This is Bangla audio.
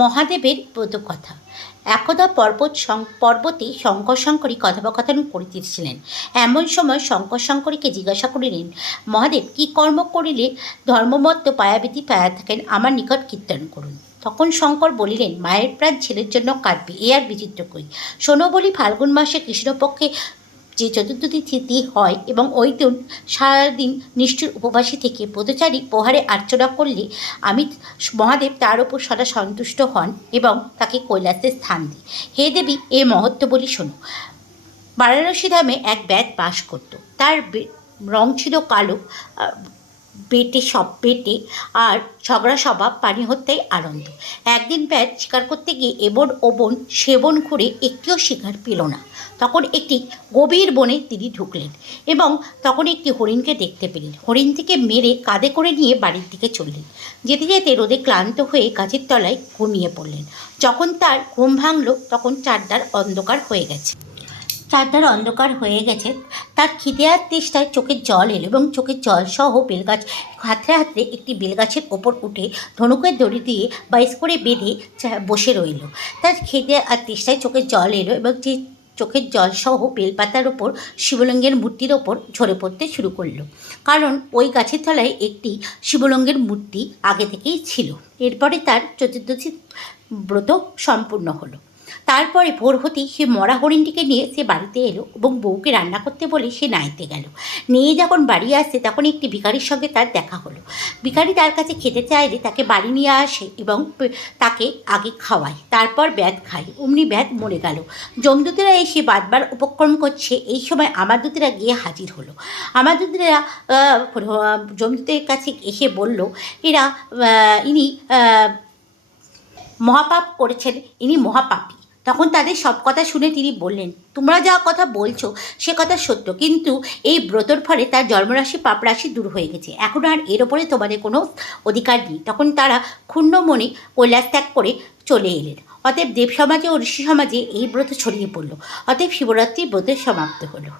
মহাদেবের কথা একদা পর্বত পর্বতে শঙ্কর শঙ্করী কথোপকথন করিতেছিলেন। এমন সময় শঙ্কর শঙ্করীকে জিজ্ঞাসা করিলেন, মহাদেব, কি কর্ম করিলে ধর্মমত্ত পায়াবিধি পায়া থাকেন? আমার নিকট কীর্তন করুন। তখন শঙ্কর বলিলেন, মায়ের প্রাণ ছেলের জন্য কাঁদবে এ আর বিচিত্র কই? শোনো বলি, ফাল্গুন মাসে কৃষ্ণপক্ষে যে চতুর্থ তিথি হয় এবং ওই দিন সারাদিন নিষ্ঠুর উপবাসী থেকে পদচারী প্রহারে আর্চনা করলে আমি মহাদেব তার ওপর সদা সন্তুষ্ট হন এবং তাকে কৈলাসে স্থান দিই হে দেবী, এ মহত্ব বলি শোনো। বারাণসী ধামে এক ব্যাত বাস করত। তার রং ছিল কালো বেটে সব বেটে আর ঝগড়া স্বভাব পানি হত্যাই আনন্দ। একদিন ব্যাট শিকার করতে গিয়ে এবন ও বন সেবন করে একটিও শিকার পেল না। তখন একটি গভীর বনে তিনি ঢুকলেন এবং তখন একটি হরিণকে দেখতে পেলেন। হরিণ থেকে মেরে কাঁধে করে নিয়ে বাড়ির দিকে চললেন। যেতে যেতে রোদে ক্লান্ত হয়ে গাছের তলায় ঘুমিয়ে পড়লেন। যখন তার ঘুম ভাঙল তখন চারদার অন্ধকার হয়ে গেছে। চারদার অন্ধকার হয়ে গেছে। তার খিদে আর তেষ্টায় চোখের জল এলো এবং চোখের জল সহ বেলগাছ হাতড়ে হাতড়ে একটি বেলগাছের ওপর উঠে ধনুকের দড়ি দিয়ে বাইস করে বেঁধে বসে রইল। তার খিদে আর তেষ্টায় চোখের জল এলো এবং যে চোখের জল সহ বেলপাতার ওপর শিবলিঙ্গের মূর্তির ওপর ঝরে পড়তে শুরু করল। কারণ ওই গাছের তলায় একটি শিবলিঙ্গের মূর্তি আগে থেকেই ছিল। এরপরে তার চতুর্দশী ব্রত সম্পূর্ণ হলো। তারপরে ভোর হতেই সে মরা হরিণটিকে নিয়ে সে বাড়িতে এলো এবং বউকে রান্না করতে বলে সে নাইতে গেল। নিয়ে যখন বাড়ি আসে তখন একটি ভিখারির সঙ্গে তার দেখা হলো। ভিখারি তার কাছে খেতে চাইলে তাকে বাড়ি নিয়ে আসে এবং তাকে আগে খাওয়ায়, তারপর ব্যাধ খায়। অমনি ব্যাধ মরে গেল। জমদূতেরা এসে বারবার উপক্রম করছে। এই সময় আমার দূতেরা গিয়ে হাজির হলো। আমার দূতেরা জমদূতের কাছে এসে বলল, এরা ইনি মহাপাপ করেছেন, ইনি মহাপাপী। তখন তাদের সব কথা শুনে তিনি বললেন, তোমরা যা কথা বলছো, সে কথা সত্য। কিন্তু এই ব্রতর ফলে তার জন্মরাশি, পাপরাশি দূর হয়ে গেছে। এখন আর এর ওপরে তোমাদের কোনো অধিকার নেই। তখন তারা ক্ষুণ্ণ মনে কৈলাস ত্যাগ করে চলে এলেন। অতএব দেব সমাজে ও ঋষি সমাজে এই ব্রত ছড়িয়ে পড়ল। অতএব শিবরাত্রি ব্রতের সমাপ্ত হলো।